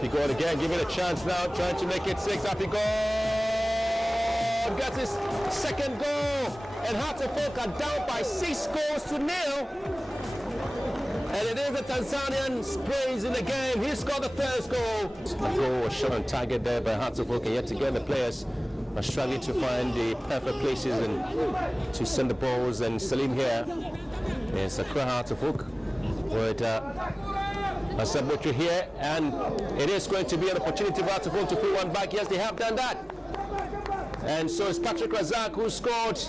Happy goal again, give it a chance now, trying to make it 6. Happy goal! Gets his second goal, and Hearts of Oak are down by 6-0. And it is the Tanzanian praise in the game. He scored the first goal. The goal was shot on target there by Hearts of Oak, and yet again the players are struggling to find the perfect places and to send the balls. And Salim here is Accra Hearts of Oak with a subway here, and it is going to be an opportunity for Hearts of Oak to put one back. Yes, they have done that. And so it's Patrick Razak who scored,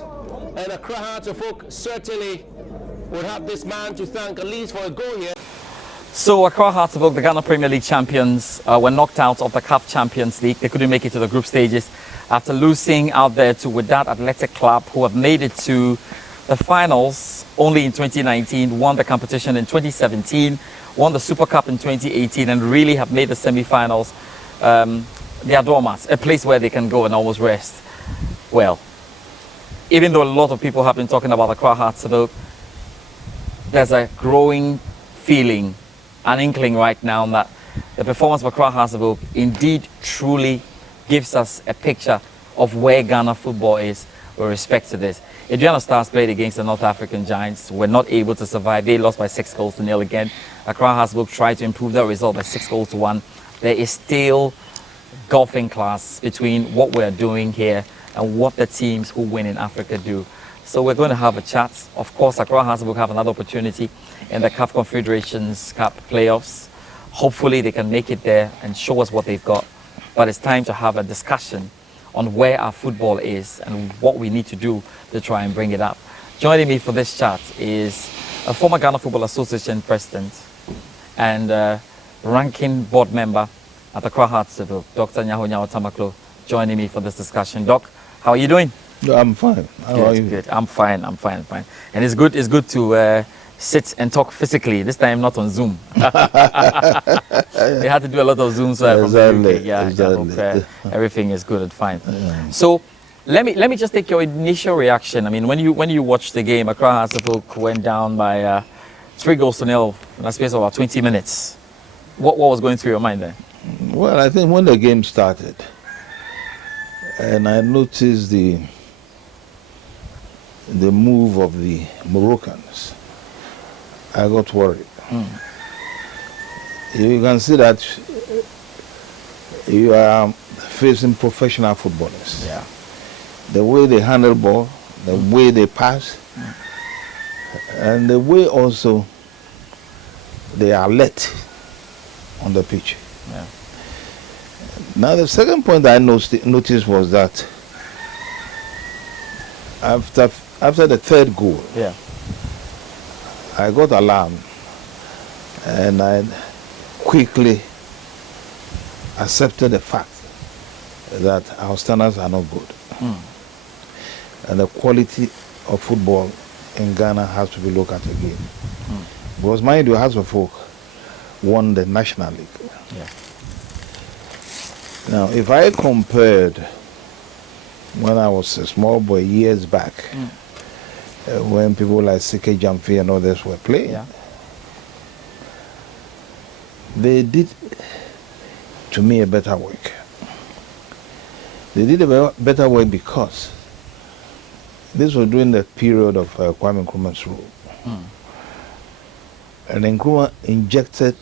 and Accra Hearts of Oak certainly would have this man to thank at least for a goal here. So Accra Hearts of Oak, the Ghana Premier League champions, were knocked out of the CAF Champions League. They couldn't make it to the group stages after losing out there to Wydad Athletic Club, who have made it to the finals only in 2019, won the competition in 2017, won the Super Cup in 2018, and really have made the semi-finals their doormats, a place where they can go and almost rest. Well, even though a lot of people have been talking about Accra Hearts of Oak, there's a growing feeling, an inkling right now that the performance of Accra Hearts of Oak indeed truly gives us a picture of where Ghana football is with respect to this. Aduana Stars played against the North African Giants, were not able to survive. They lost by 6-0 again. Accra Hearts of Oak tried to improve their result by 6-1. There is still golfing class between what we're doing here and what the teams who win in Africa do. So we're going to have a chat. Of course, Accra Hearts will have another opportunity in the CAF Confederations Cup playoffs. Hopefully they can make it there and show us what they've got. But it's time to have a discussion on where our football is and what we need to do to try and bring it up. Joining me for this chat is a former Ghana Football Association president and ranking board member at Accra Hearts of Oak, Dr. Nyaho Nyaho-Tamakloe, joining me for this discussion. Doc, how are you doing? I'm fine. How are you? Good. I'm fine. And it's good to sit and talk physically. This time not on Zoom. They had to do a lot of Zooms. Exactly. Everything is good and fine. Yeah. So let me just take your initial reaction. I mean, when you watched the game, Accra Hearts of Oak went down by 3-0 in a space of about 20 minutes. What was going through your mind there? Well, I think when the game started, and I noticed the move of the Moroccans, I got worried. You can see that you are facing professional footballers. Yeah. The way they handle ball, the way they pass, and the way also they are alert on the pitch. Yeah. Now the second point I noticed was that after the third goal, yeah, I got alarmed, and I quickly accepted the fact that our standards are not good. And the quality of football in Ghana has to be looked at again. Because mind you, Hearts of Oak won the National League. Yeah. Now, if I compared when I was a small boy years back, when people like Sike Jamfi and others were playing, yeah, they did, to me, a better work. They did a better work because this was during the period of Kwame Nkrumah's rule. And Nkrumah injected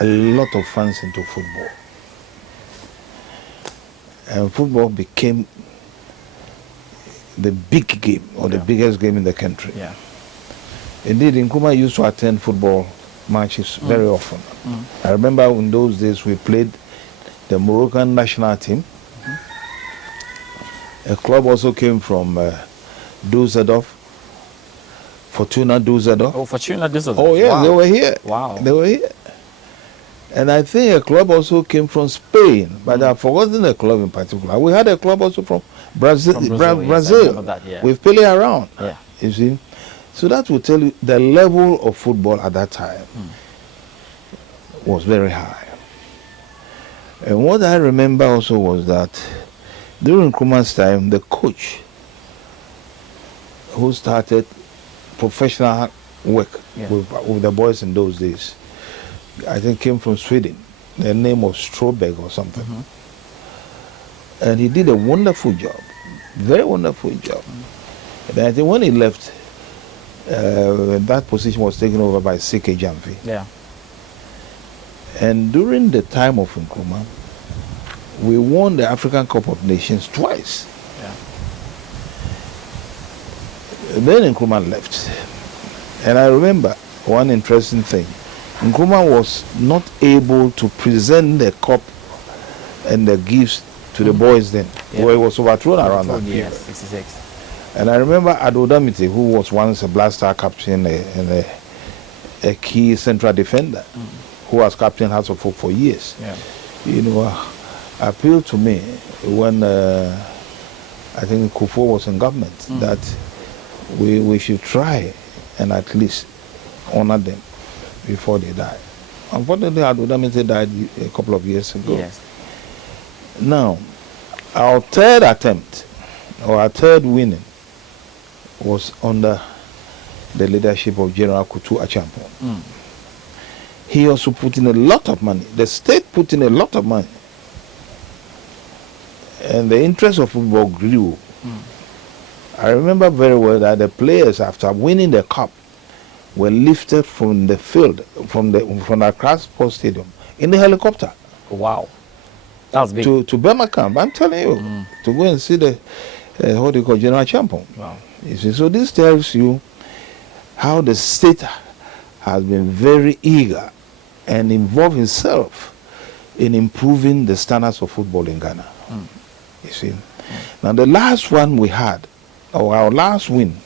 a lot of funds into football. And football became the big game, or the biggest game in the country. Yeah. Indeed, Nkrumah used to attend football matches very often. I remember in those days we played the Moroccan national team. A club also came from Dusseldorf, Fortuna Dusseldorf. Oh, Fortuna Dusseldorf. Oh, yes, wow. They were here. Wow. They were here. And I think a club also came from Spain, but I've forgotten the club in particular. We had a club also from Brazil. Yes, I remember that, yeah. We've played around, Yeah. you see. So that will tell you the level of football at that time was very high. And what I remember also was that during Nkrumah's time, the coach who started professional work with the boys in those days, I think came from Sweden. The name was Stroberg or something. And he did a wonderful job, very wonderful job. And I think when he left, that position was taken over by C.K. Jamfi. Yeah. And during the time of Nkrumah, we won the African Cup of Nations twice. Yeah. Then Nkrumah left. And I remember one interesting thing. Nkrumah was not able to present the cup and the gifts to the boys then, where it was overthrown around that period. 66. And I remember Addo Damite, who was once a Black Star captain and a key central defender, who was captain Hearts of Oak for years. Yeah. You know, appealed to me when I think Kufuor was in government that we should try and at least honor them before they die. Unfortunately, Addo Damite died a couple of years ago. Yes. Now, our third attempt, or our third winning, was under the leadership of General Kutu Achampong. He also put in a lot of money. The state put in a lot of money. And the interest of football grew. I remember very well that the players, after winning the cup, were lifted from the field, from Accra Sports Stadium, in the helicopter. Wow. That was big. To Burma camp, I'm telling you, to go and see the, what do you call, General Champong. Wow. You see, so this tells you how the state has been very eager and involved itself in improving the standards of football in Ghana. You see. Now the last one we had, or our last win,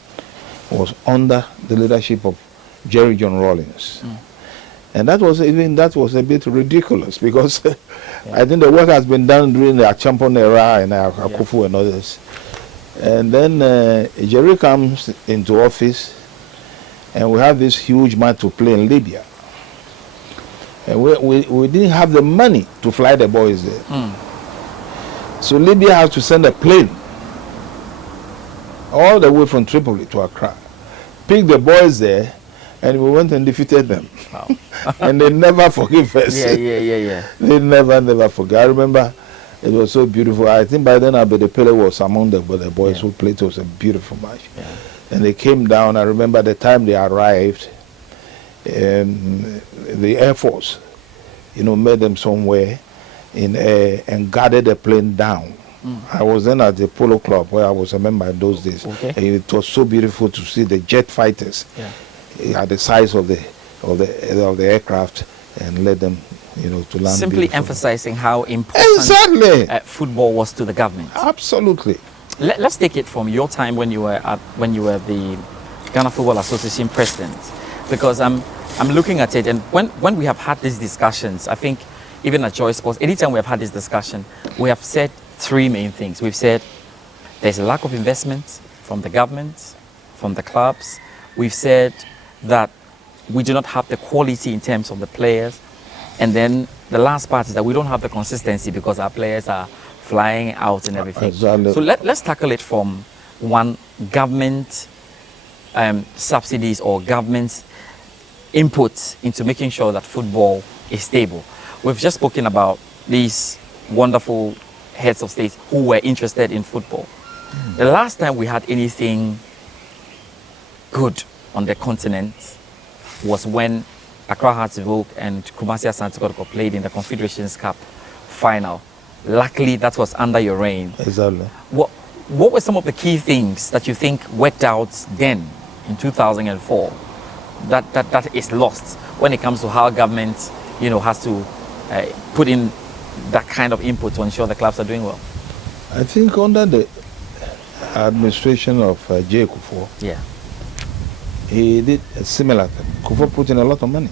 was under the leadership of Jerry John Rawlings. And that was a bit ridiculous because I think the work has been done during the Achampong era and Akufu and others. And then Jerry comes into office and we have this huge match to play in Libya. And we didn't have the money to fly the boys there. So Libya has to send a plane all the way from Tripoli to Accra, pick the boys there, and we went and defeated them. Wow. And they never forgive us. Yeah. They never forget. I remember it was so beautiful. I think by then Abede Pele was among the boys who played. It was a beautiful match. And they came down. I remember the time they arrived, the Air Force, met them somewhere in air and guarded the plane down. I was then at the Polo Club where I was a member in those days. And it was so beautiful to see the jet fighters at the size of the aircraft and let them, to land. Simply emphasizing how important football was to the government. Absolutely. Let's take it from your time when you were the Ghana Football Association president, because I'm looking at it, and when we have had these discussions, I think even at Joy Sports, anytime we have had this discussion, we have said three main things. We've said there's a lack of investment from the government, from the clubs. We've said that we do not have the quality in terms of the players. And then the last part is that we don't have the consistency because our players are flying out and everything. Exactly. So let's tackle it from one, government subsidies or government input into making sure that football is stable. We've just spoken about these wonderful heads of state who were interested in football. The last time we had anything good on the continent was when Accra Hearts of Oak and Kumasi Asante Kotoko played in the Confederations Cup final. Luckily, that was under your reign. Exactly. What were some of the key things that you think worked out then in 2004 that is lost when it comes to how government, has to put in that kind of input to ensure the clubs are doing well? I think under the administration of J. Kufuor, he did a similar thing. Kufuor put in a lot of money.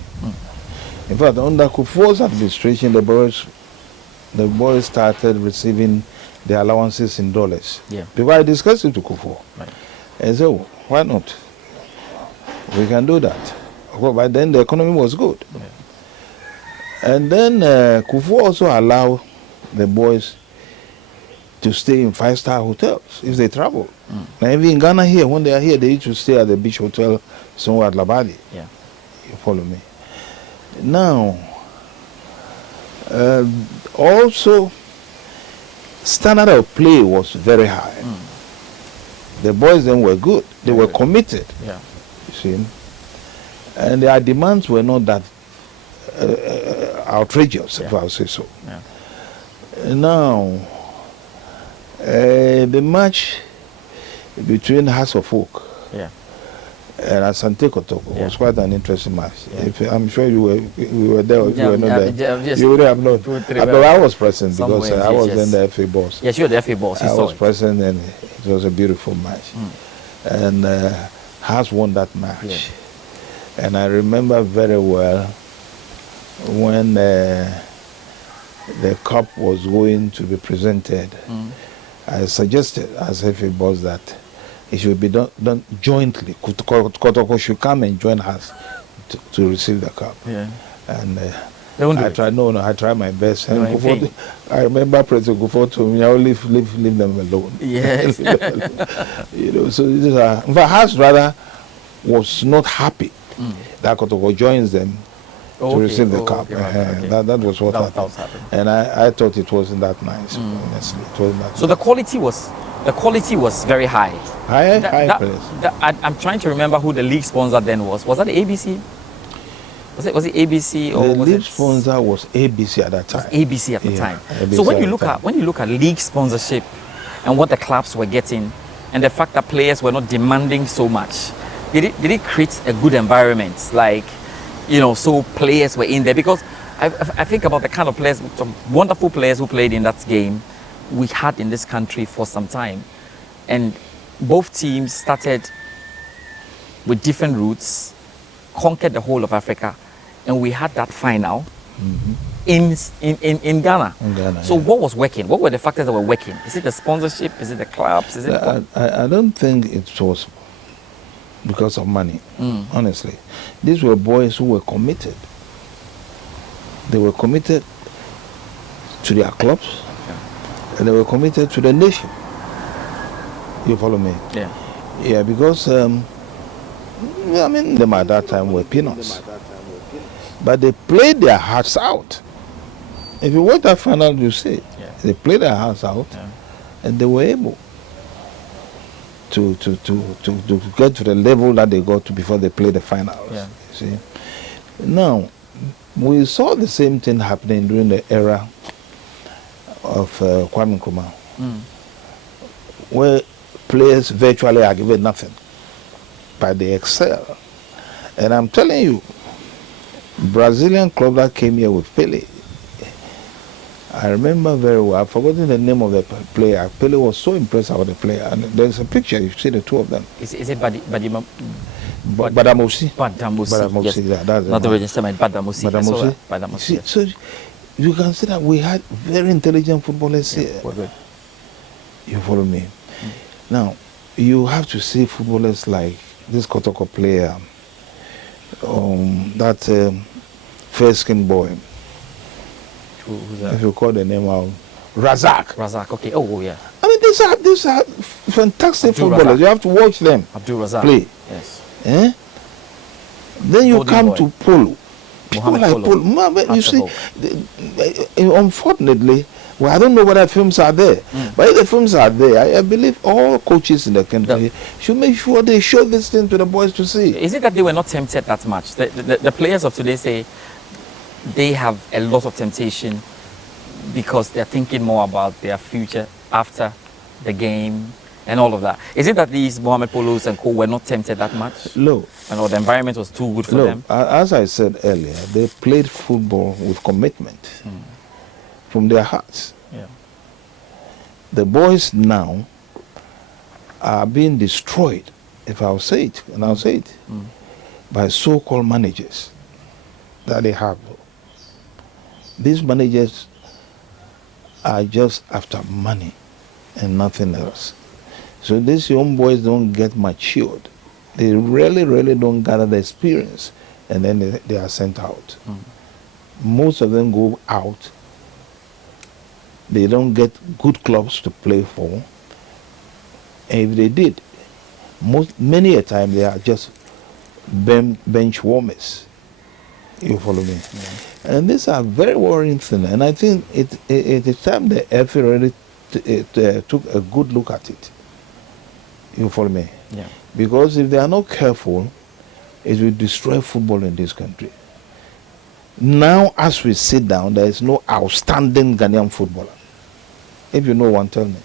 In fact, under Kufuor's administration, the boys started receiving their allowances in dollars. Because I discussed it to Kufuor. And said, why not? We can do that. Well, by then the economy was good. And then Kufuor also allowed the boys to stay in 5-star hotels if they travel. Now, even in Ghana here, when they are here, they used to stay at the beach hotel somewhere at Labadi. You follow me? Now, Also, standard of play was very high. The boys then were good. They were committed. Yeah. You see, and their demands were not that outrageous, if I'll say so. Yeah. Now, the match between Hearts of Oak and Asante Kotoko was quite an interesting match. I'm sure you were there. Or you were not there. You would have known. I was present because I was in the FA boss. Yes, you were the FA boss. I was present, and it was a beautiful match. And Hearts won that match. And I remember very well when the cup was going to be presented. I suggested as FA boss that it should be done jointly. Kotoko should come and join us to receive the cup. Yeah. And I tried my best. And I remember President Gufo told me, I will leave them alone. Yes. You know, so this is in fact, Hearts rather was not happy that Kotoko joins them to receive the cup. That was what happened. And I thought it wasn't that nice, honestly. It wasn't that so nice. The quality was very high. I'm trying to remember who the league sponsor then was. Was that the ABC? Was it ABC or the was league sponsor was ABC at that time. ABC at the time. So when you look at league sponsorship and what the clubs were getting, and the fact that players were not demanding so much, did it create a good environment? Like, you know, so players were in there? Because I think about the kind of players, some wonderful players who played in that game we had in this country for some time, and both teams started with different routes, conquered the whole of Africa, and we had that final in Ghana. So what was working? What were the factors that were working? Is it the sponsorship? Is it the clubs? Is it I don't think it was because of money. Honestly, these were boys who were committed. They were committed to their clubs, and they were committed to the nation. You follow me? Yeah, because I mean, them at that time were peanuts, but they played their hearts out. If you watch that final, you see they played their hearts out, and they were able to get to the level that they got to before they played the finals. You see, now we saw the same thing happening during the era of Kwame Nkrumah, where players virtually are given nothing, but they excel. And I'm telling you, Brazilian club that came here with Pele, I remember very well. I've forgotten the name of the player. Pele was so impressed about the player. And there's a picture, you see the two of them. Is it Badamosi? Badamosi, yes. Yeah, that's not the register man, Badamosi. Badamosi. So you can see that we had very intelligent footballers here. You follow me? Now, you have to see footballers like this Kotoko player, that fair-skinned boy. Who's that? If you call the name out, Razak. Okay. Oh, yeah. I mean, these are fantastic footballers. Razak. You have to watch them play. Yes. Then you come to polo. People Mohamed like polo. You see, unfortunately, well, I don't know whether films are there, but if the films are there, I believe all coaches in the country should make sure they show this thing to the boys to see. Is it that they were not tempted that much? The players of today say they have a lot of temptation because they're thinking more about their future after the game and all of that. Is it that these Mohamed Polos and co were not tempted that much? No. And the environment was too good for them? As I said earlier, they played football with commitment from their hearts. The boys now are being destroyed, if I'll say it, and I'll say it, by so-called managers that they have. These managers are just after money and nothing else. So these young boys don't get matured. They really don't gather the experience, and then they are sent out. Most of them go out. They don't get good clubs to play for. And if they did, many a time they are just bench warmers. You follow me? And these are very worrying things. And I think it is time the FA really took a good look at it. You follow me? Yeah. Because if they are not careful, it will destroy football in this country. Now, as we sit down, there is no outstanding Ghanaian footballer. If you know one, tell me.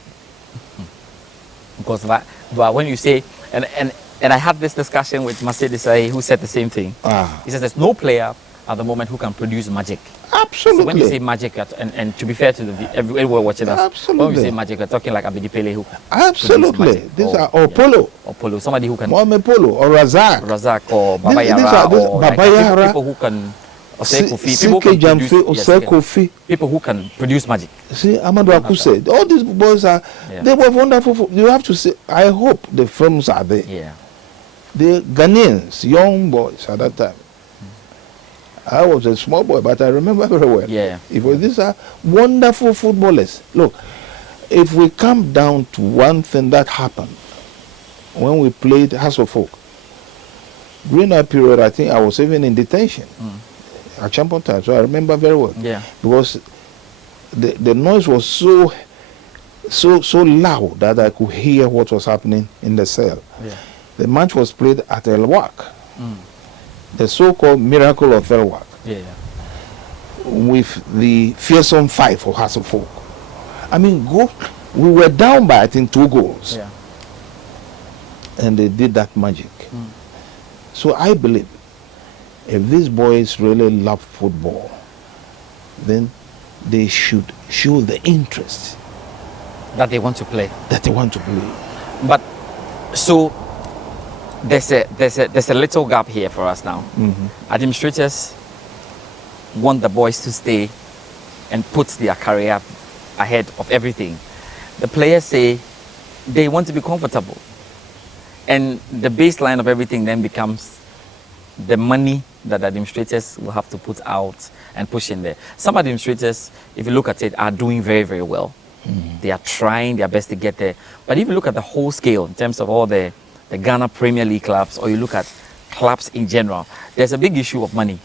Because but when you say, and I had this discussion with Mercedes, who said the same thing. He says there's no player at the moment who can produce magic. Absolutely. So when you say magic, and to be fair to everyone watching us, absolutely, when we say magic, we're talking like Abedi Pele who absolutely. These are or Polo. Or Polo, somebody who can Mohamed Polo or Razak or Baba Yara or Baba Yara. People who can people who can produce magic. See, Amadou Akuse, all these boys are they were wonderful. You have to say, I hope the films are there. Yeah. The Ghanaians, young boys at that time. I was a small boy, but I remember very well. Yeah. These are wonderful footballers. Look, if we come down to one thing that happened when we played House of Folk, during that period, I think I was even in detention at Champion time, so I remember very well. Yeah. Because the noise was so loud that I could hear what was happening in the cell. Yeah. The match was played at El Wak, the so-called Miracle of El Wak, with the fearsome fight for House of Folk. I mean, we were down by, I think, 2 goals. Yeah. And they did that magic. So I believe if these boys really love football, then they should show the interest that they want to play. But so there's a little gap here for us now. Administrators want the boys to stay and put their career ahead of everything. The players say they want to be comfortable. And the baseline of everything then becomes the money that administrators will have to put out and push in there. Some administrators, if you look at it, are doing very, very well. They are trying their best to get there. But if you look at the whole scale in terms of all the Ghana Premier League clubs, or you look at clubs in general, there's a big issue of money.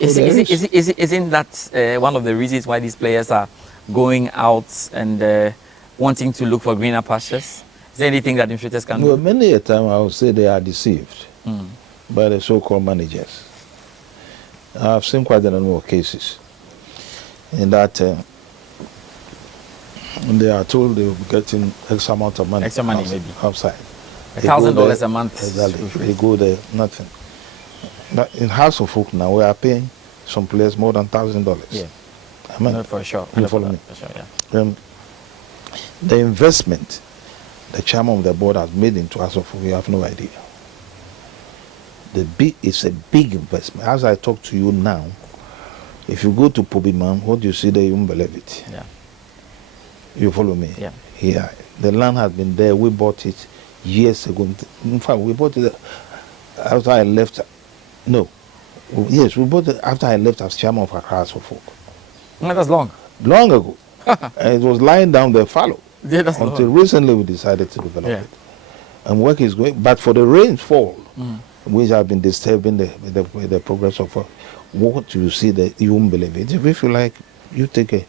Isn't that one of the reasons why these players are going out and wanting to look for greener pastures? Is there anything that administrators can do? Well, many a time I would say they are deceived by the so-called managers. I've seen quite a number of cases in that they are told they will be getting X amount of money. Extra money, maybe. Outside. $1,000 a month. Exactly. They go there, nothing. But in House of Folk now, we are paying some players more than $1,000. Yeah. I mean, for sure. You follow me? For sure, yeah. The investment the chairman of the board has made into House of Folk, you have no idea. It's a big investment. As I talk to you now, if you go to Pobiman, what you see there, you won't believe it. Yeah. You follow me? Yeah. Yeah. The land has been there. We bought it years ago. In fact, we bought it after I left. No. Yes, we bought it after I left as chairman of House of Folk. No, that's long. Long ago. And it was lying down there fallow. Yeah, that's until long. Recently we decided to develop it. And work is going. But for the rainfall, which have been disturbing the progress of what you see, that you won't believe it. If you like, you take a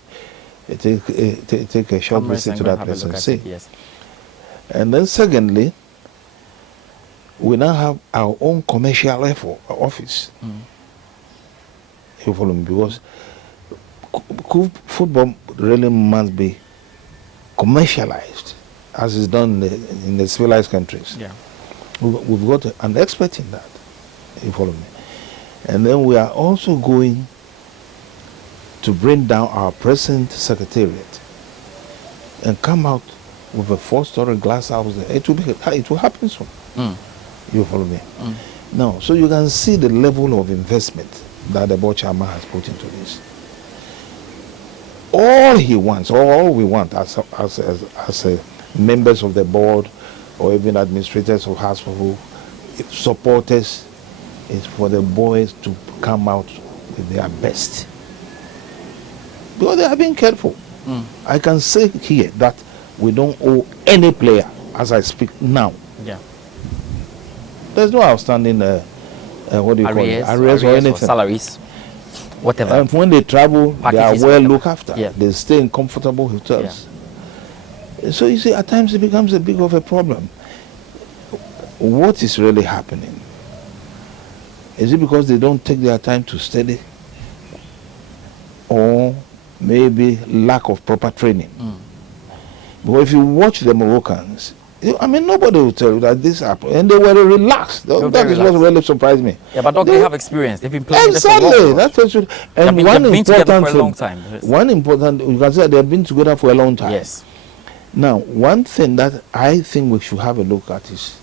short visit to that place and see. Yes. And then secondly, we now have our own commercial office. You follow me? Because football really must be commercialized as is done in the civilized countries. Yeah. We've got an expert in that. You follow me? And then we are also going to bring down our present secretariat and come out with a 4-story glass house there. It will happen soon. You follow me? Now, so you can see the level of investment that the board chairman has put into this. All he wants, all we want as members of the board or even administrators of House of Folk, supporters, is for the boys to come out with their best. Because they are being careful. I can say here that we don't owe any player as I speak now. Yeah. There's no outstanding, what do you call it? Arrears or anything. Or salaries. whatever. And when they travel, Packages, they are well whatever. looked after. Yeah. They stay in comfortable hotels. So you see, at times it becomes a big of a problem. What is really happening? Is it because they don't take their time to study? Or maybe lack of proper training? But if you watch the Moroccans, I mean, nobody will tell you that this happened. And they were relaxed. That is what really surprised me. Yeah, but they have experience. They've been playing this for a long exactly. time. That's what. And They've been together for a long time. One important, you can say they've been together for a long time. Yes. Now, one thing that I think we should have a look at is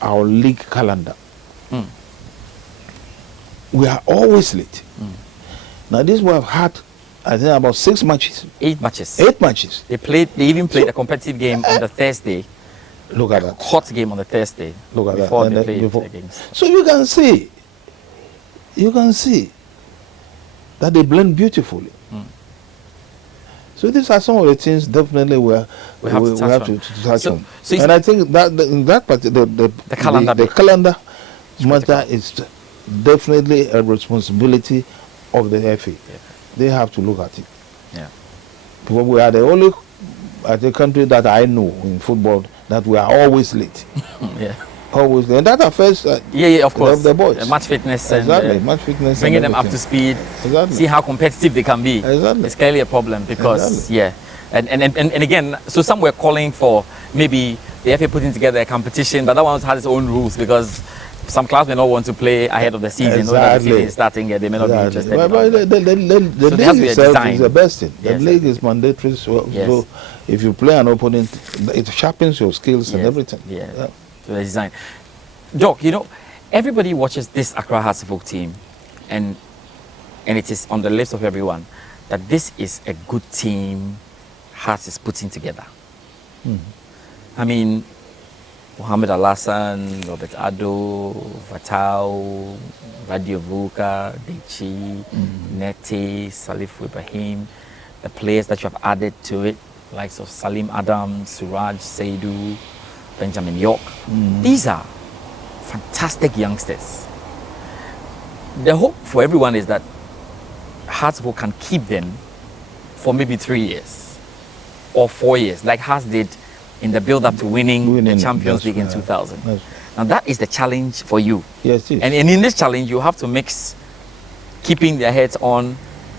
our league calendar. We are always late. Now, this we have had, I think, about 6 matches. 8 matches. 8 matches. They even played a competitive game on the Thursday. Look at that. Hot game on the Thursday. Look at before that. They played against. So you can see that they blend beautifully. So these are some of the things definitely we have to touch on. So and I think that in that part, the calendar matter is definitely a responsibility of the FA. They have to look at it. Yeah. Because we are the only country that I know in football that we are always late. Yeah. Always, and that affects of course the boys. Match fitness match fitness, bringing them up to speed. See how competitive they can be. It's clearly a problem because and again, so some were calling for maybe the FA putting together a competition, but that one has its own rules because some clubs may not want to play ahead of the season. The season is starting, they may not be interested. But the league itself is the best thing. The league is mandatory, so if you play an opponent, it sharpens your skills and everything. So the design. Doc, everybody watches this Accra Hearts of Oak team, and it is on the lips of everyone that this is a good team Hearts is putting together. I mean, Mohamed Alassan, Robert Addo, Vatao, Radio Vuka, Dechi, Nete, Salif Ibrahim, the players that you have added to it, likes of Salim Adams, Suraj Saidu, Benjamin York. These are fantastic youngsters. The hope for everyone is that Hearts can keep them for maybe 3 years or 4 years, like Hearts did in the build-up to winning the Champions League in 2000. Now that is the challenge for you. Yes, yes. And in this challenge, you have to mix keeping their heads on,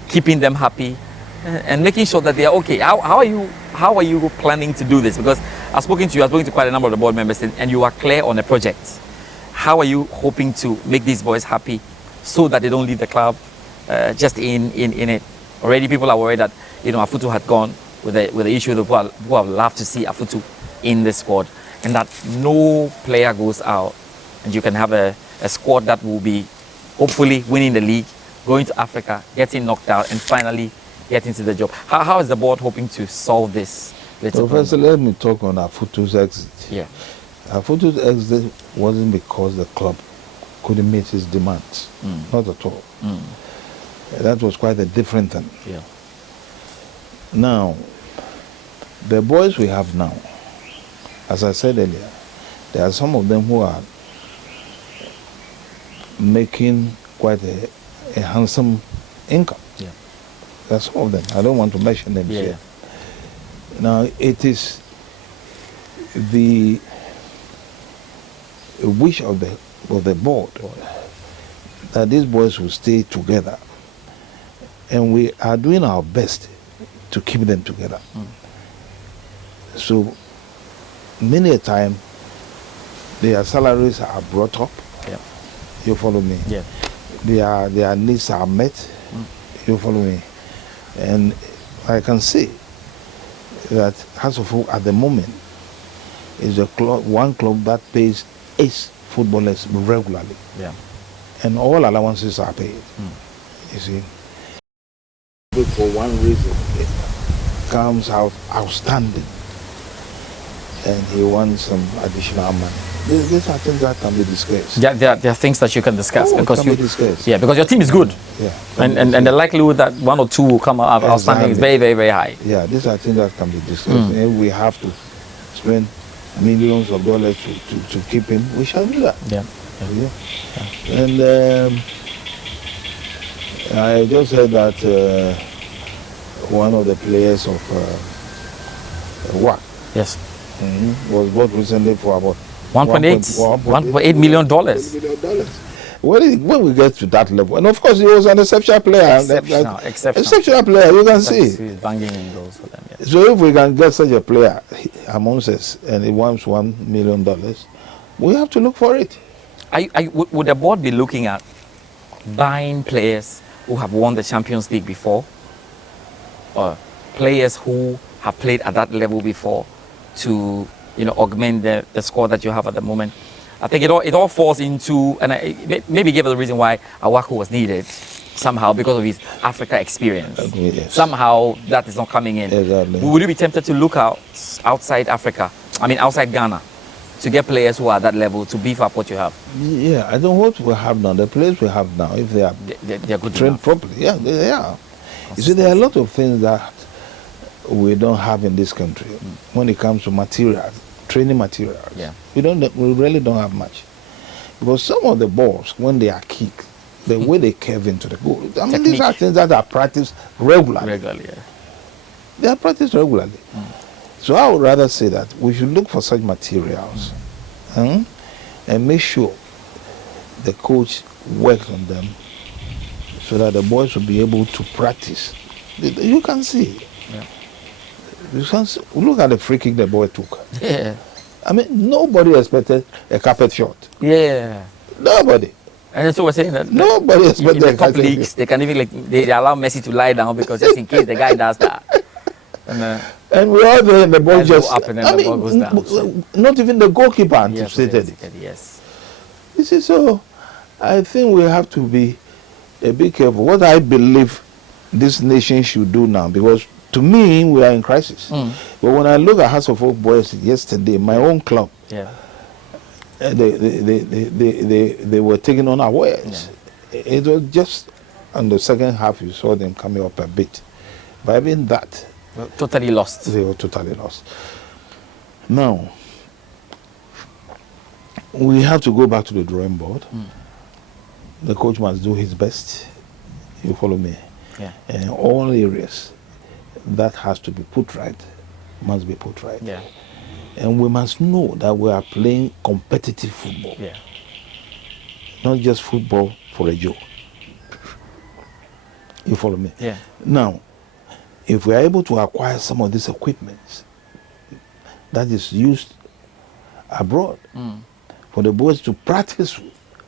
keeping them happy, and making sure that they are okay. How are you planning to do this? Because I've spoken to quite a number of the board members, and you are clear on a project. How are you hoping to make these boys happy so that they don't leave the club just in it? Already people are worried that Afutu had gone with the issue of who have loved to see Afutu in the squad, and that no player goes out, and you can have a squad that will be hopefully winning the league, going to Africa, getting knocked out, and finally getting to the job. How is the board hoping to solve this? Professor, let me talk on Afutu's exit. Yeah. Afutu's exit wasn't because the club couldn't meet his demands. Not at all. That was quite a different thing. Yeah. Now, the boys we have now, as I said earlier, there are some of them who are making quite a handsome income. Yeah. There are some of them. I don't want to mention them here. Now, it is the wish of the board that these boys will stay together, and we are doing our best to keep them together. So many a time their salaries are brought up. You follow me? Their needs are met. You follow me? And I can see that Hearts of Oak at the moment is one club that pays 8 footballers regularly. And all allowances are paid. You see? But for one reason, it comes out outstanding, and he wants some additional money. These are things that can be discussed. Yeah, there are things that you can discuss because because your team is good. And the likelihood that 1 or 2 will come out outstanding is very, very, very high. Yeah, these are things that can be discussed. And we have to spend millions of dollars to keep him. We shall do that. And I just heard that one of the players of WAC Yes. was bought recently for about $1.8 million. When we get to that level, and of course he was an exceptional player. Exceptional player, you can see. He's banging in goals for them. Yes. So if we can get such a player amongst us and he wants $1 million, we have to look for it. Would the board be looking at buying players who have won the Champions League before, or players who have played at that level before, to augment the squad that you have at the moment? I think it all falls into, and maybe give us the reason why Awaku was needed somehow, because of his Africa experience. Okay, yes. Somehow that is not coming in. Exactly. Would you be tempted to look outside Africa? I mean, outside Ghana, to get players who are at that level to beef up what you have? Yeah, I don't know what we have now. The players we have now, if they are they're good trained enough. properly, yeah, they are. You see, there are a lot of things that we don't have in this country when it comes to materials, training materials. Yeah. We really don't have much, because some of the balls, when they are kicked, the way they curve into the goal, I mean, these are things that are practiced regularly. Yeah. They are practiced regularly. So I would rather say that we should look for such materials and make sure the coach works on them so that the boys will be able to practice. You can see. Yeah. You can see. Look at the free kick the boy took. Yeah. I mean, nobody expected a carpet shot. Yeah. Nobody. And that's what we're saying, that Nobody expected in a the top carpet leagues, shot. they can even they allow Messi to lie down, because just in case the guy does that. And we're all there and the ball And just... go up and then the ball goes down, so. Not even the goalkeeper anticipated it. Yes. You see, so I think we have to be a bit careful. What I believe this nation should do now, because to me, we are in crisis. But when I look at House of Oak boys yesterday, my own club, Yeah. they were taking on our words. Yeah. It was just on the second half, you saw them coming up a bit. But even that, Totally lost. they were totally lost. Now, we have to go back to the drawing board. The coach must do his best. You follow me? Yeah. And in all areas that has to be put right, must be put right. Yeah. And we must know that we are playing competitive football. Yeah. Not just football for a joke. You follow me? Yeah. Now, if we are able to acquire some of these equipments that is used abroad for the boys to practice,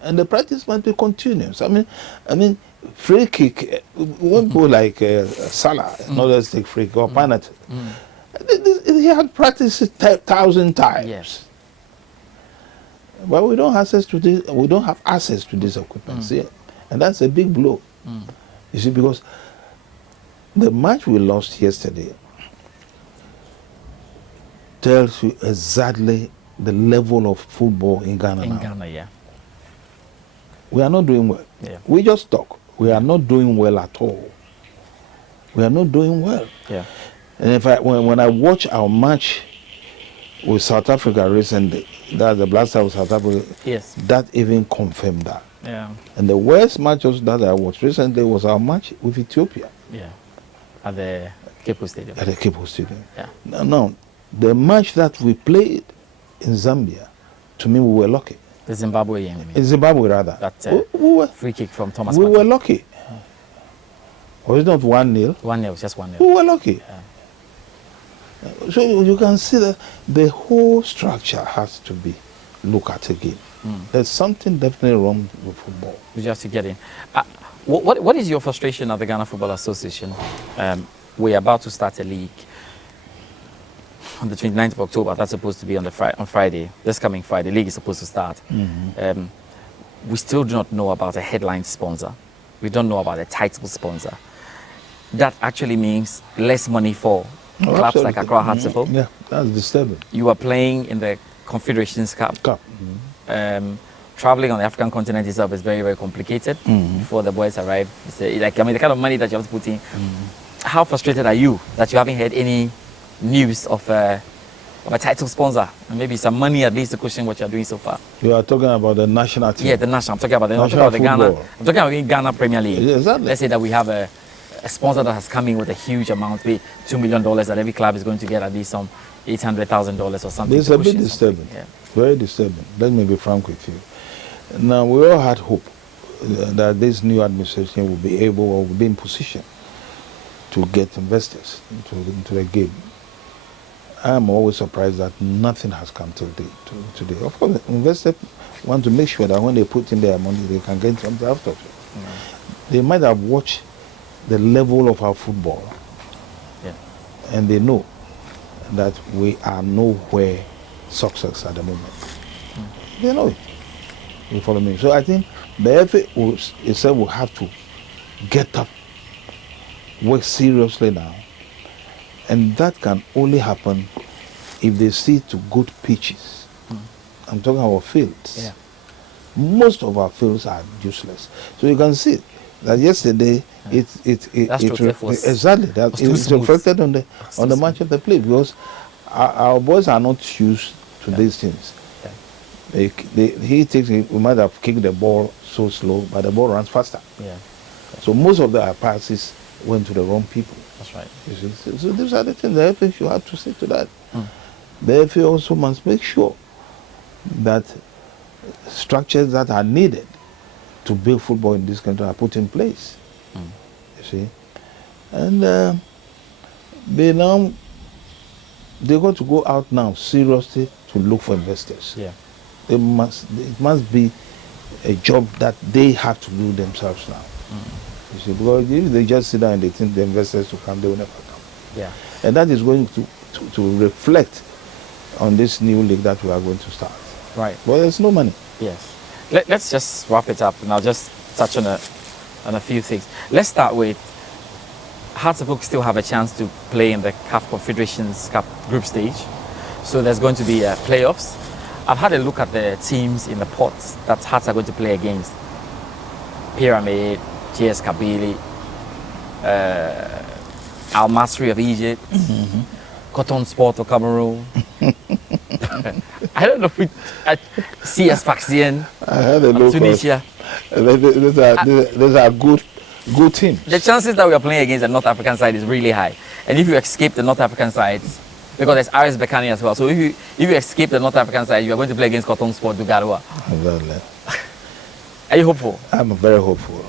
and the practice must be continuous. I mean, free kick, one goal like Salah, another take free kick, or penalty. He had practiced 1,000 times. Yes. But we don't have access to this. We don't have access to this equipment here, and that's a big blow. You see, because the match we lost yesterday tells you exactly the level of football in Ghana now. In Ghana, yeah. We are not doing well. Yeah. We just talk. We are not doing well at all. We are not doing well. Yeah. And when I watch our match with South Africa recently, that's the Black Stars of South Africa, Yes. that even confirmed that. Yeah. And the worst matches that I watched recently was our match with Ethiopia. Yeah. At the Cape Stadium. At the Cape Stadium. Yeah. No, the match that we played in Zambia, to me, we were lucky. The Zimbabwe game. In Zimbabwe, rather. That we were, free kick from Thomas. we Partey. were lucky. Was it not 1-0? 1-0, just 1-0. We were lucky. So you can see that the whole structure has to be looked at again. There's something definitely wrong with football. We just have to get in. What is your frustration at the Ghana Football Association? We're about to start a league on the 29th of October. That's supposed to be on Friday. This coming Friday, the league is supposed to start. We still do not know about a headline sponsor. We don't know about a title sponsor. That actually means less money for clubs like Accra Hartlepool. Yeah, that's disturbing. You are playing in the Confederations Cup. Traveling on the African continent itself is very, very complicated before the boys arrive. It's the kind of money that you have to put in. How frustrated are you that you haven't heard any news of of a title sponsor and maybe some money at least to cushion what you're doing so far. You are talking about the national team. Yeah, the national. I'm talking about the National Ghana. football. I'm talking about Ghana Premier League. Yeah, exactly. Let's say that we have a sponsor that has come in with a huge amount, be $2 million that every club is going to get at least some $800,000 or something. It's a bit disturbing. Yeah. Very disturbing. Let me be frank with you. Now, we all had hope that this new administration will be able or will be in position to get investors into the game. I'm always surprised that nothing has come till today. Of course, investors want to make sure that when they put in their money, they can get something out of it. Mm-hmm. They might have watched the level of our football, and they know that we are nowhere success at the moment. Mm. They know it. You follow me? So I think the FA itself will have to get up, work seriously now, and that can only happen if they see to good pitches. Mm. I'm talking about fields. Yeah. Most of our fields are useless. So you can see that yesterday it reflected on the match of the play, because our boys are not used to these things. Yeah. We might have kicked the ball so slow, but the ball runs faster. Yeah. So most of our passes went to the wrong people. That's right. You see? So these are the things the FA should have to say to that. Mm. The FA also must make sure that structures that are needed to build football in this country are put in place. Mm. You see? And they're going to go out now seriously to look for investors. Yeah. It must be a job that they have to do themselves now. Mm. You see, because if they just sit down and they think the investors will come, they will never come. Yeah. And that is going to reflect on this new league that we are going to start. Right. But there's no money. Yes. Let's just wrap it up, and I'll just touch on a few things. Let's start with Hearts of Oak still have a chance to play in the CAF Confederations Cup group stage. So there's going to be playoffs. I've had a look at the teams in the pots that Hearts are going to play against. Pyramid, JS Kabylie, Al Masry of Egypt, Cotton Sport of Cameroon. I don't know if CS Sfaxien of Tunisia. Those are good teams. The chances that we are playing against the North African side is really high. And if you escape the North African sides, because there's RS Berkane as well. So if you escape the North African side, you are going to play against Cotton Sport Dugarwa. Are you hopeful? I'm very hopeful.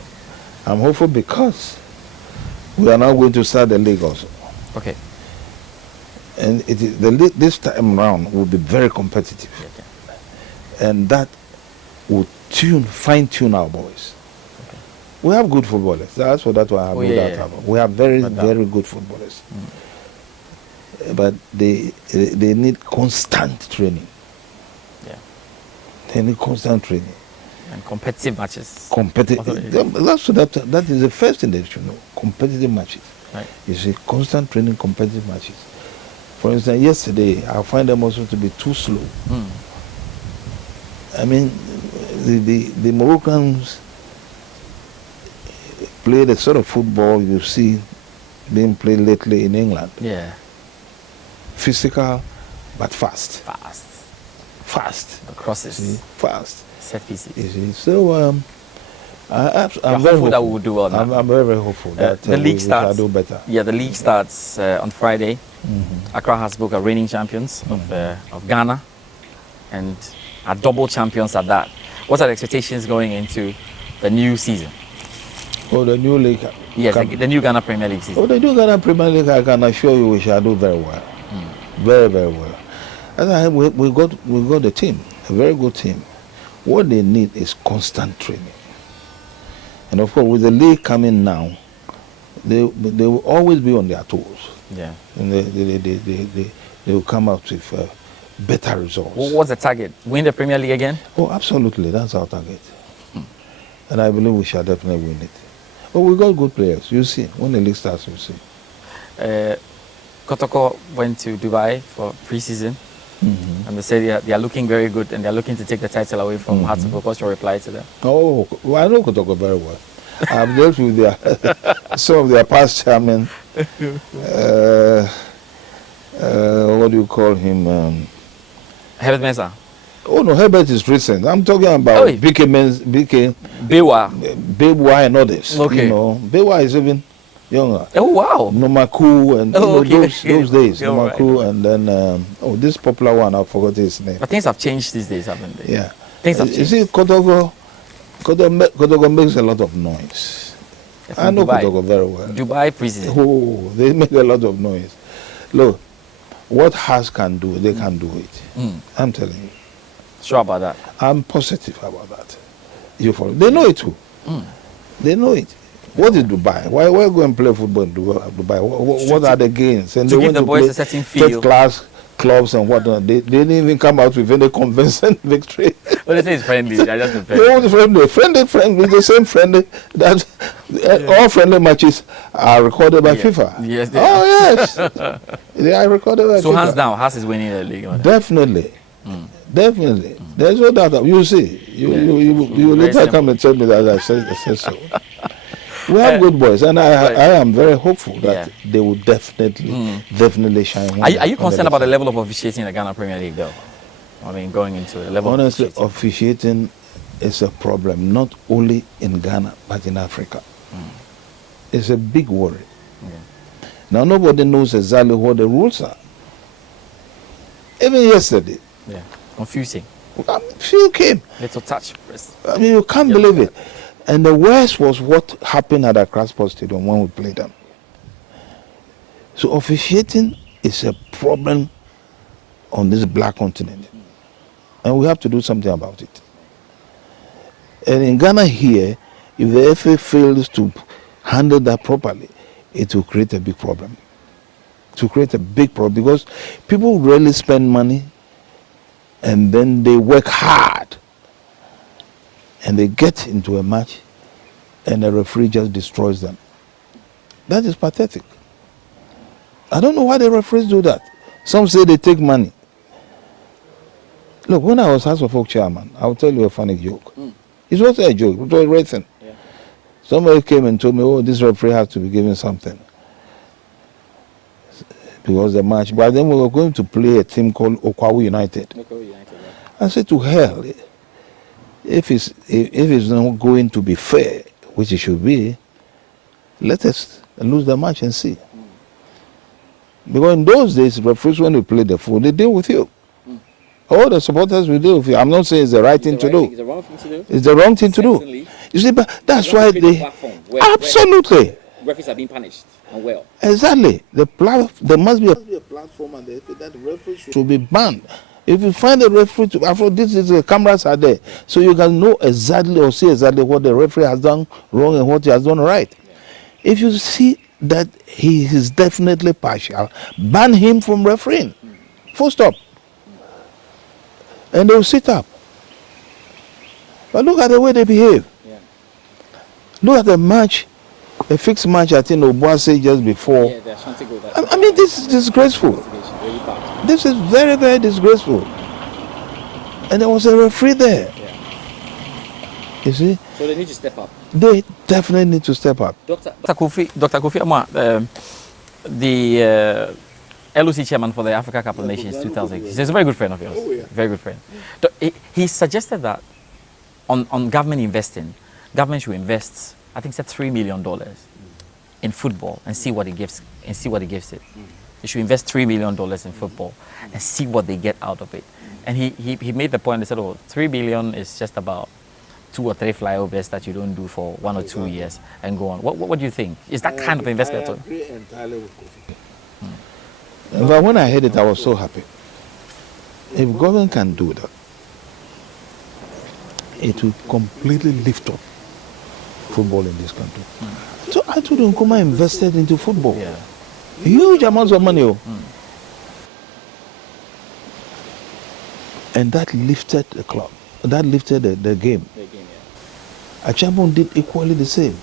I'm hopeful because we are now going to start the league also. Okay. And this time round will be very competitive. Okay. And that will fine-tune our boys. Okay. We have good footballers. That's what I have no doubt about. We have very good footballers. Mm. But they need constant training. Yeah. They need constant training. And competitive matches. That is the first thing they should know. Competitive matches. Right. You see, constant training, competitive matches. For instance, yesterday, I find them also to be too slow. Mm. I mean, the Moroccans play the sort of football you see being played lately in England. Yeah. Physical, but fast. Fast. The crosses. See? Fast. Set pieces. You see? So, I'm very hopeful that we will do well now. I'm very, very hopeful that the league starts. We shall do better. Yeah, the league starts on Friday. Mm-hmm. Accra Hearts are reigning champions of Ghana, and are double champions at that. What are the expectations going into the new season? Oh, the new league? Yes, the new Ghana Premier League season. Oh, the new Ghana Premier League, I can assure you we shall do very well. Mm. Very, very well. And we got the team, a very good team. What they need is constant training. And of course, with the league coming now, they will always be on their toes. Yeah. And they will come out with better results. What's the target? Win the Premier League again? Oh, absolutely. That's our target. And I believe we shall definitely win it. But we got good players. You see, when the league starts, you'll see. Kotoko went to Dubai for pre-season. Mm-hmm. And they say they are looking very good, and they are looking to take the title away from Hearts of Oak. What's your reply to them? Oh, well, I know Kotoko very well. I've dealt some of their past chairmen. what do you call him? Herbert Mensah. Oh no, Herbert is recent. I'm talking about BK Bewa and others. Okay. You know, Bewa is even younger. Oh wow. Nomaku and those days. Okay, Nomaku right. and then this popular one, I forgot his name. But things have changed these days, haven't they? Yeah. Things have changed. You see, Kotogo makes a lot of noise. I know Dubai. Kotogo very well. Dubai prison. Oh, they make a lot of noise. Look, what Haas can do, they can do it. I'm telling you. Sure about that. I'm positive about that. You follow? They know it too. They know it. What is Dubai? Why go and play football in Dubai? What are the gains? And to they give want the to boys play a certain feel. third-class clubs and whatnot. They didn't even come out with any convincing victory. Well, they say it's friendly. I just They want friendly, the same friendly that all friendly matches are recorded by FIFA. Yes, they yes, they are recorded by FIFA. So hands down, Haas is winning the league. Definitely. Definitely. There's no doubt. You see, you later come and tell me that I said so. We have good boys, and I am very hopeful that they will definitely shine. Are you concerned about the level of officiating in the Ghana Premier League, though? I mean, going into the level. Honestly, of officiating is a problem, not only in Ghana, but in Africa. It's a big worry. Now, nobody knows exactly what the rules are. Even yesterday. Yeah. Confusing. Few came. Little touch. I mean, you can't believe it. And the worst was what happened at Accra Sports Stadium when we played them. So officiating is a problem on this black continent. And we have to do something about it. And in Ghana here, if the FA fails to handle that properly, it will create a big problem. To create a big problem because people really spend money and then they work hard and they get into a match and the referee just destroys them. That is pathetic. I don't know why the referees do that. Some say they take money. Look, when I was House of Folk chairman, I'll tell you a funny joke. It wasn't a joke, it was written. Yeah. Somebody came and told me, oh, this referee has to be given something. Because the match, but then we were going to play a team called Okwawu United. I said, to hell, if it's not going to be fair, which it should be, let us lose the match and see. Because in those days, referees, when you play the fool, they deal with you. All the supporters will deal with you. I'm not saying it's the right thing to do. It's the wrong thing to do. It's the wrong thing to do. You see, but that's why they... Absolutely. Referees are being punished. Well. Exactly. There must be a platform and that referee should be banned. If you find a referee, after this is the cameras are there, so you can know exactly or see exactly what the referee has done wrong and what he has done right. If you see that he is definitely partial, ban him from refereeing. Full stop. And they will sit up. But look at the way they behave. Look at the match. A fixed match, I think Obuasi just before. I mean, this is disgraceful. This is very, very disgraceful. And there was a referee there. You see? So they need to step up. They definitely need to step up. Dr. Kofi Amwa, the LOC chairman for the Africa Cup of Nations 2000. He's a very good friend of yours. Very good friend. He suggested that on government investing, government should invest, I think, said $3 million in football and see what it gives it. They should invest $3 million in football and see what they get out of it. And he made the point. He said, "Oh, $3 billion is just about 2 or 3 flyovers that you don't do for 1 or 2 years and go on." What do you think? Is that kind of investment? I agree entirely with Kofi. But when I heard it, I was so happy. If government can do that, it will completely lift up football in this country. So I told him, Nkrumah invested into football. Yeah. Huge amounts of money. And that lifted the club. That lifted the game. Achampon did equally the same.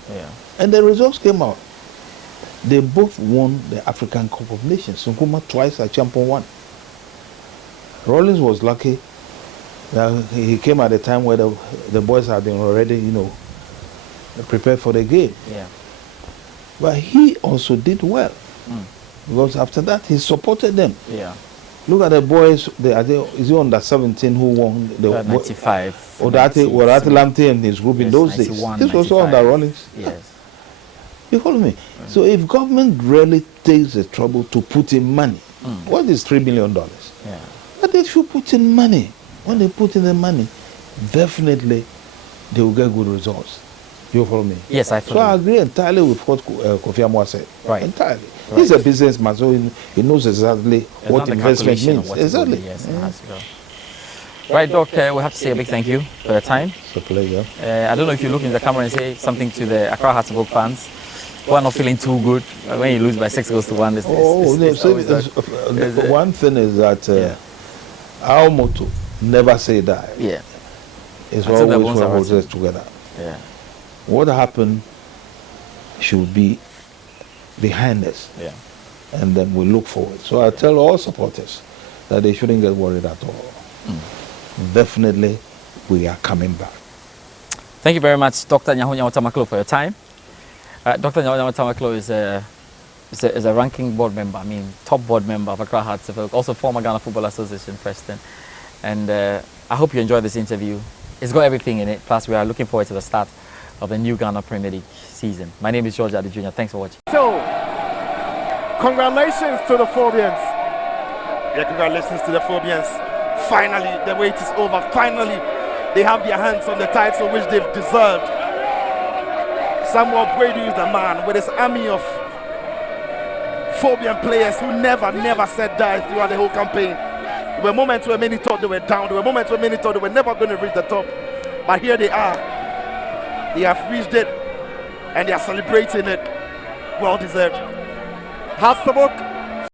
And the results came out. They both won the African Cup of Nations. Nkrumah twice, Achampon won. Rollins was lucky. He came at a time where the boys had been already, prepared for the game. But he also did well. Because after that, he supported them. Look at the boys. I think is it under 17 who won the 95. Or that Lamte and his group in those days. This was all under Rollins. Yes. You follow me? So if government really takes the trouble to put in money, what is $3 million? Yeah. But if you put in money, when they put in the money, definitely they will get good results. You follow me? Yes, I follow. So I agree entirely with what Kofi Amwa said. Right. Entirely. Right. He's a businessman, so he knows exactly what investment means. Exactly. Yes, right, Doc, we have to say a big thank you for your time. It's a pleasure. I don't know if you look in the camera and say something to the Accra Hearts of Oak fans who are not feeling too good when you lose by 6 goals to 1. One thing is that our motto, never say die. Yeah. It's always when we hold together. Yeah. What happened should be behind us. Yeah. And then we look forward. So I tell all supporters that they shouldn't get worried at all. Definitely, we are coming back. Thank you very much, Dr. Nyaho Nyaho-Tamakloe, for your time. Dr. Nyaho Nyaho-Tamakloe is a ranking board member, top board member of Accra Hearts of Oak, also former Ghana Football Association president. And I hope you enjoyed this interview. It's got everything in it. Plus, we are looking forward to the start of the new Ghana Premier League season. My name is George Addo Jr. Thanks for watching. So, congratulations to the Phobians. Yeah, congratulations to the Phobians. Finally, the wait is over. Finally, they have their hands on the title which they've deserved. Samuel Brady is the man with his army of Phobian players who never said die throughout the whole campaign. There were moments where many thought they were down. There were moments where many thought they were never going to reach the top. But here they are. They have reached it and they are celebrating it. Well deserved. Hearts of Oak